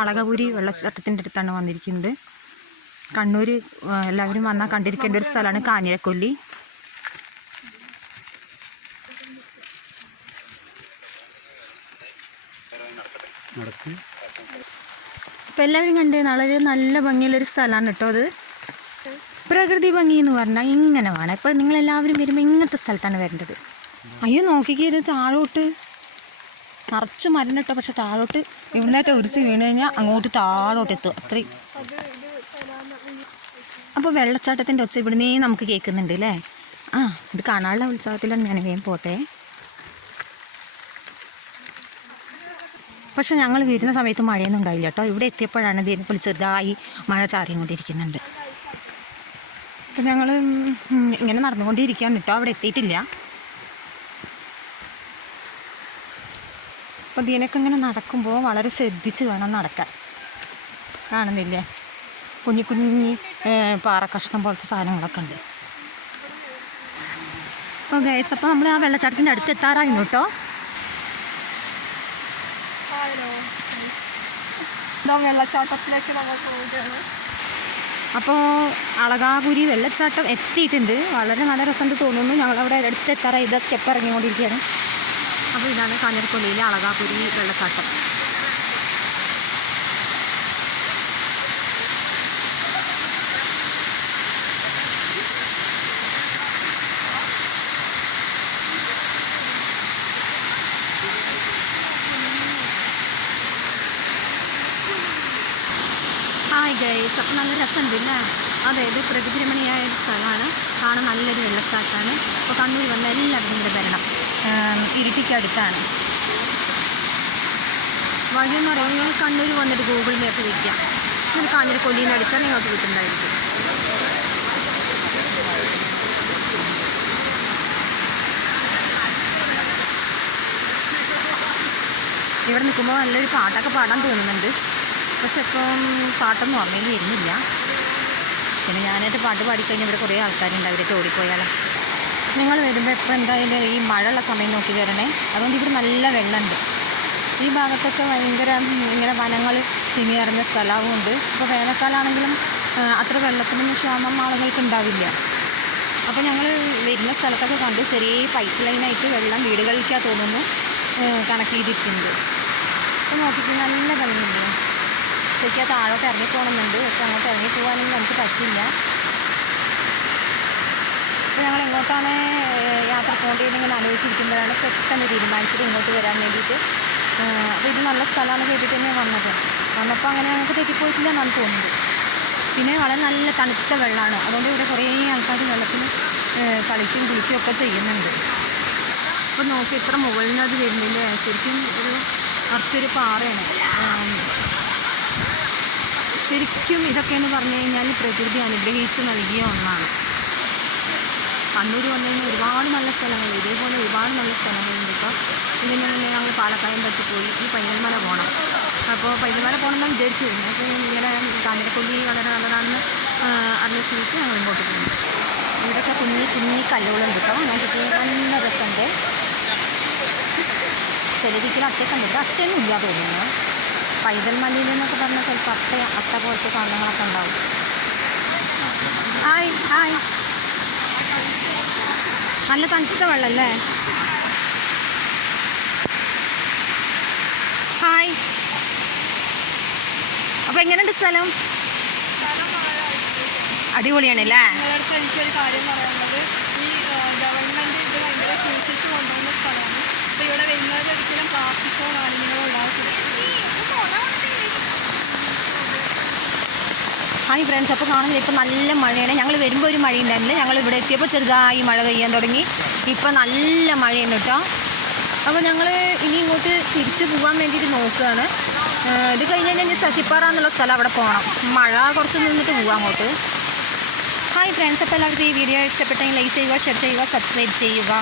അളകപുരി വെള്ളച്ചാട്ടത്തിൻ്റെ അടുത്താണ് വന്നിരിക്കുന്നത്. കണ്ണൂർ എല്ലാവരും വന്നാൽ കണ്ടിരിക്കേണ്ട ഒരു സ്ഥലമാണ് കാഞ്ഞിരക്കൊല്ലി. അപ്പം എല്ലാവരും കണ്ട് വളരെ നല്ല ഭംഗിയുള്ളൊരു സ്ഥലമാണ് കേട്ടോ അത്. പ്രകൃതി ഭംഗി എന്ന് പറഞ്ഞാൽ ഇങ്ങനെ വേണം. ഇപ്പം നിങ്ങളെല്ലാവരും വരുമ്പോൾ ഇങ്ങനത്തെ സ്ഥലത്താണ് വരേണ്ടത്. അയ്യോ നോക്കിക്കരുത്, താഴോട്ട് നിറച്ച് മരം കേട്ടോ. പക്ഷെ താഴോട്ട് ഇവിടുന്നേറ്റ ഉരുസി വീണ് കഴിഞ്ഞാൽ അങ്ങോട്ട് താഴോട്ട് എത്തും അത്രയും. അപ്പോൾ വെള്ളച്ചാട്ടത്തിൻ്റെ ഒച്ച ഇവിടുന്നേ നമുക്ക് കേൾക്കുന്നുണ്ട് അല്ലേ. ഇത് കാണാനുള്ള ഉത്സവത്തിലാണ്. ഞാൻ വേഗം പോട്ടെ. പക്ഷെ ഞങ്ങൾ വരുന്ന സമയത്ത് മഴയൊന്നും ഉണ്ടായില്ല കേട്ടോ. ഇവിടെ എത്തിയപ്പോഴാണ് ഇതിനെപ്പോലെ ചെറുതായി മഴ ചാറിക്കൊണ്ടിരിക്കുന്നുണ്ട്. അപ്പം ഞങ്ങൾ ഇങ്ങനെ നടന്നുകൊണ്ടിരിക്കുകയാണ് കേട്ടോ. അവിടെ എത്തിയിട്ടില്ല. അപ്പോൾ ഇതിനൊക്കെ ഇങ്ങനെ നടക്കുമ്പോൾ വളരെ ശ്രദ്ധിച്ച് വേണം നടക്കാൻ. കാണുന്നില്ലേ, കുഞ്ഞി കുഞ്ഞി പാറക്കഷ്ണം പോലത്തെ സാധനങ്ങളൊക്കെ ഉണ്ട്. അപ്പോൾ ഗൈസ്, അപ്പോൾ നമ്മൾ ആ വെള്ളച്ചാട്ടത്തിൻ്റെ അടുത്ത് എത്താറായിരുന്നു കേട്ടോ. വെള്ളച്ചാട്ടത്തിലേക്ക് നമ്മൾ പോവുകയാണ്. അപ്പോൾ അളകാപുരി വെള്ളച്ചാട്ടം എത്തിയിട്ടുണ്ട്. വളരെ നല്ല രസമുണ്ട് തോന്നുന്നു. ഞങ്ങളവിടെ അടുത്ത് എത്താറായി. ഇതാ സ്റ്റെപ്പ് ഇറങ്ങിക്കൊണ്ടിരിക്കുകയാണ്. അപ്പോൾ ഇതാണ് കാഞ്ഞിരക്കൊല്ലിയിലെ അളകാപുരി വെള്ളച്ചാട്ടം. ഹായ് ഗൈസ്, അപ്പോൾ നല്ല രസമുണ്ട് അല്ലേ. അതായത് പ്രകൃതി രമണീയമായ ഒരു സ്ഥലമാണ്. കാണാൻ നല്ലൊരു വെള്ളച്ചാട്ടമാണ്. അപ്പോൾ കണ്ണൂർ വന്ന എല്ലാവരും ഇവിടെ വരണം. ഇരിട്ടിക്കടുത്താണ്. വഴിയെന്ന് പറയുമ്പോൾ കണ്ണൂർ വന്നിട്ട് ഗൂഗിൾ മാപ്പ് വയ്ക്കാം. എന്നിട്ട് കാഞ്ഞിരക്കൊല്ലിയിൽ അടിച്ചാൽ നിങ്ങൾക്ക് കിട്ടുന്നതായിരിക്കും. ഇവിടെ നിൽക്കുമ്പോൾ നല്ലൊരു പാട്ടൊക്കെ പാടാൻ തോന്നുന്നുണ്ട്. പക്ഷെ ഇപ്പം പാട്ടൊന്നും ഓർമ്മയിൽ വരുന്നില്ല. പിന്നെ ഞാനായിട്ട് പാട്ട് പാടിക്കഴിഞ്ഞാൽ ഇവിടെ കുറേ ആൾക്കാരുണ്ട്. അവരൊക്കെ ഓടിപ്പോയാലോ. നിങ്ങൾ വരുമ്പോൾ ഇപ്പോൾ എന്തായാലും ഈ മഴയുള്ള സമയം നോക്കി വരണേ. അതുകൊണ്ട് ഇവിടെ നല്ല വെള്ളമുണ്ട്. ഈ ഭാഗത്തൊക്കെ ഭയങ്കര ഇങ്ങനെ വനങ്ങൾ തിങ്ങിയിറങ്ങിയ സ്ഥലവുമുണ്ട്. ഇപ്പോൾ വേനൽക്കാലമാണെങ്കിലും അത്ര വെള്ളത്തിനൊന്നും ക്ഷാമം ആളുകൾക്ക് ഉണ്ടാവില്ല. അപ്പോൾ ഞങ്ങൾ വരുന്ന സ്ഥലത്തൊക്കെ കണ്ട് ചെറിയ പൈപ്പ് ലൈനായിട്ട് വെള്ളം വീടുകളിലേക്കാ തോന്നുന്നു കണക്ട് ചെയ്തിട്ടുണ്ട്. അപ്പോൾ നോക്കിയിട്ട് നല്ല ഭംഗിയുണ്ട്. ശരിക്കും താഴോട്ട് ഇറങ്ങിപ്പോകണമെന്നുണ്ട്. പക്ഷെ അങ്ങോട്ട് ഇറങ്ങിപ്പോകാനൊന്നും നമുക്ക് പറ്റില്ല. അപ്പോൾ ഞങ്ങൾ എങ്ങോട്ടാണ് യാത്ര പോകേണ്ടതെന്ന് ഇങ്ങനെ ആലോചിച്ചിരിക്കുമ്പോഴാണ് പെട്ടെന്ന് തീരുമാനിച്ചത് ഇങ്ങോട്ട് വരാൻ വേണ്ടിയിട്ട്. അപ്പോൾ ഇത് നല്ല സ്ഥലമാണ് കേട്ടിട്ട് തന്നെ വന്നപ്പോൾ അങ്ങനെ ഞങ്ങൾക്ക് തെറ്റിപ്പോയിട്ടില്ല എന്നാണ് തോന്നുന്നത്. പിന്നെ വളരെ നല്ല തണുത്ത വെള്ളമാണ്. അതുകൊണ്ട് ഇവിടെ കുറേ ആൾക്കാർ വെള്ളത്തിൽ കളിക്കും കുളിക്കും ഒക്കെ ചെയ്യുന്നുണ്ട്. അപ്പോൾ നോക്കി ഇത്ര മുകളിൽ നിന്ന് അത് വരുന്നില്ല. ശരിക്കും കുറച്ചൊരു പാറയാണ്. ശരിക്കും ഇതൊക്കെയെന്ന് പറഞ്ഞു കഴിഞ്ഞാൽ പ്രകൃതി അനുഗ്രഹിച്ച് നൽകിയ ഒന്നാണ്. കണ്ണൂർ വന്നു കഴിഞ്ഞാൽ ഒരുപാട് നല്ല സ്ഥലങ്ങൾ, ഇതേപോലെ ഒരുപാട് നല്ല സ്ഥലങ്ങളുണ്ട്. ഇപ്പോൾ ഇതിന് മുന്നേ ഞങ്ങൾ പാലക്കായം തട്ടി പോയി. ഈ പൈതൽമല പോകണം. അപ്പോൾ പൈതൽമല പോകണമെന്നാണ് വിചാരിച്ചിരുന്നത്. അപ്പോൾ ഇങ്ങനെ കാഞ്ഞിരക്കൊല്ലി വളരെ നല്ലതാണെന്ന് അറിഞ്ഞ സ്ഥിതിക്ക് ഞങ്ങൾ ഇങ്ങോട്ട് പോകുന്നു. ഇവിടെയൊക്കെ കുഞ്ഞി കുഞ്ഞി കല്ലുകളുണ്ട് കേട്ടോ. നോക്കിയിട്ട് നല്ല രസമുണ്ട്. ചിലരിക്കലും അട്ടയൊക്കെ ഉണ്ട്. അട്ടയൊന്നും ഇല്ല തോന്നുന്നു. പൈതൽമലയിൽ എന്നൊക്കെ പറഞ്ഞാൽ ചിലപ്പോൾ അട്ട പോലത്തെ സാധനങ്ങളൊക്കെ ഉണ്ടാവും. ഹായ് ഹായ്, നല്ല തണുത്ത വെള്ളമല്ലേ. ഹായ്. അപ്പോൾ എങ്ങനെയുണ്ട് സ്ഥലം? അടിപൊളിയാണല്ലേ. എനിക്കൊരു കാര്യം പറയാനുള്ളത്, ഈ ഗവൺമെൻറ് ഇത് ഭയങ്കര സൂക്ഷിച്ച് കൊണ്ടുപോകുന്ന സ്ഥലമാണ്. അപ്പോൾ ഇവിടെ വരുന്നത് ഒരിക്കലും പ്ലാസ്റ്റിക്കോ മാലിന്യങ്ങളോ ഉണ്ടാകത്തില്ല. ഹായ് ഫ്രണ്ട്സ്, അപ്പോൾ കാണുന്നത് ഇപ്പോൾ നല്ല മഴയാണ്. ഞങ്ങൾ വരുമ്പോൾ ഒരു മഴ ഉണ്ടായിരുന്നില്ല. ഞങ്ങൾ ഇവിടെ എത്തിയപ്പോൾ ചെറുതായി മഴ പെയ്യാൻ തുടങ്ങി. ഇപ്പോൾ നല്ല മഴയാണ് കേട്ടോ. അപ്പോൾ ഞങ്ങൾ ഇനി ഇങ്ങോട്ട് തിരിച്ച് പോകാൻ വേണ്ടിയിട്ട് നോക്കുകയാണ്. ഇത് കഴിഞ്ഞ് കഴിഞ്ഞാൽ ശശിപ്പാറ എന്നുള്ള സ്ഥലം അവിടെ പോകണം. മഴ കുറച്ച് നിന്നിട്ട് പോകാം അങ്ങോട്ട്. ഹായ് ഫ്രണ്ട്സ്, അപ്പോൾ എല്ലാവർക്കും ഈ വീഡിയോ ഇഷ്ടപ്പെട്ടെങ്കിൽ ലൈക്ക് ചെയ്യുക, ഷെയർ ചെയ്യുക, സബ്സ്ക്രൈബ് ചെയ്യുക.